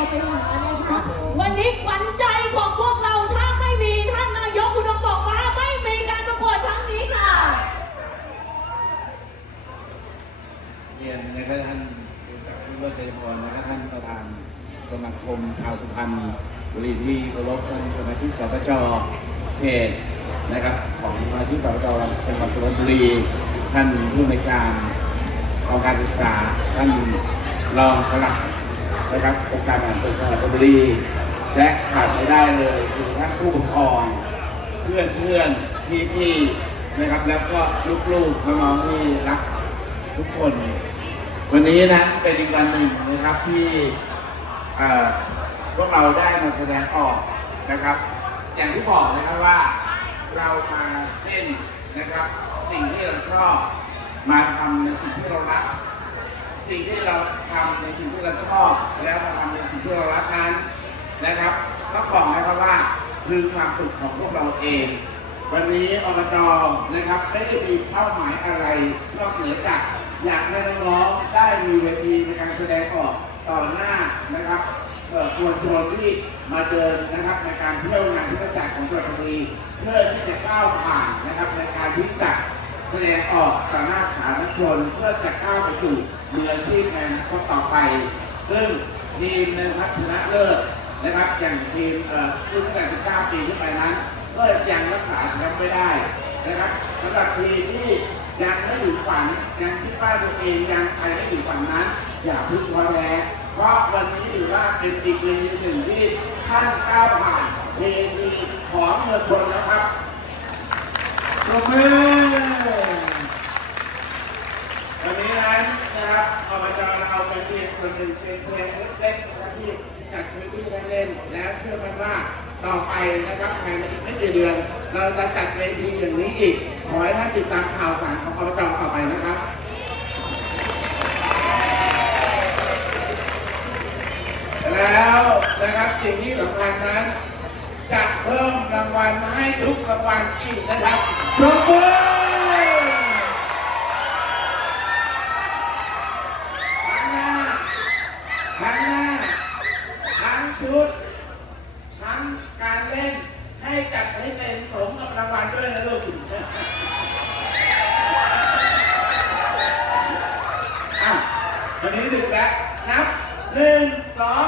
วไปหานะคะวันนี้ขวัญใจของพวกเราถ้าไม่มีท่านนายกอุดมบอกฟ้าไม่มีการประกวดครั้งนี้ค่ะเรียนนะครับท่านจากผู้ว่าชัยพรนะครับท่านประธานสมาคมชาวสุพรรณบุรีที่เคารพท่านสมาชิกสปจเขตนะครับของสมาชิกสปจจังหวัดสุพรรณบุรีท่านผู้ในการองการศึกษาท่านรองปลัด นะครับองค์การบริหารส่วนจังหวัดสุพรรณบุรี และขาดไม่ได้เลยคือท่านผู้ปกครอง เพื่อนเพื่อนพี่พี่นะครับ แล้วก็ลูกๆน้องๆที่รักทุกคน วันนี้นะเป็นอีกวันหนึ่งนะครับที่พวกเราได้มาแสดงออกนะครับ อย่างที่บอกนะครับว่าเรามาเล่นนะครับ สิ่งที่เราชอบ มาทำในสิ่งที่เรารัก สิ่งที่เราทำในสิ่งที่เราชอบ แล้วมาทำในสิ่งที่เรารักนั้นนะครับต้องบอกนะครับว่าคือความสุขของพวกเราเอง วันนี้อบจนะครับไม่ได้มีเป้าหมายอะไรนอกเหนือจากอยากให้น้องๆได้มีเวทีในการแสดงออกต่อหน้านะครับเอ่อมวลชนที่มาเดินนะครับในการเที่ยวงานที่จักรของจังหวัดชลบุรีเพื่อที่จะก้าวผ่านนะครับในการที่จะ แสดงออกต่อหน้าสาธารณชนเพื่อจะก้าวไปสู่มืออาชีพในอนาคตต่อไป ซึ่งทีมนะครับชนะเลิศนะครับอย่างทีมเอ่อรุ่นตั้งแต่19ปีขึ้นไปนั้นก็ยังรักษาแชมป์ไม่ได้นะครับสำหรับทีมที่ยังไม่ถึงฝันยังคิดว่าตัวเองยังไปไม่ถึงฝันนั้น อย่าพึ่งท้อแท้เพราะวันนี้ถือว่าเป็นอีกเวทีหนึ่งที่ท่านก้าวผ่านเวทีของมวลชนแล้วครับปรบมือ วันนี้ นะครับอบจเราเป็นเพียงคนหนึ่งเป็นเพียงเล็กๆนะครับที่จัดพื้นที่ให้เล่นแล้วเชื่อมั่นว่าต่อไปนะครับภายในอีกไม่กี่เดือน เราจะจัดเวทีอย่างนี้อีก ขอให้ท่านติดตามข่าวสารของอบจต่อไปนะครับแล้วนะครับสิ่งที่สำคัญนั้นจะเพิ่มรางวัลให้ทุกรางวัลอีกนะครับปรบมือ ทั้งหน้าทั้งหน้าทั้ง ชุด ทั้งการเล่นให้จัดให้เป็นสมกับรางวัลด้วยนะลูกอะวันนี้ดึกแล้ว นับหนึ่งสอง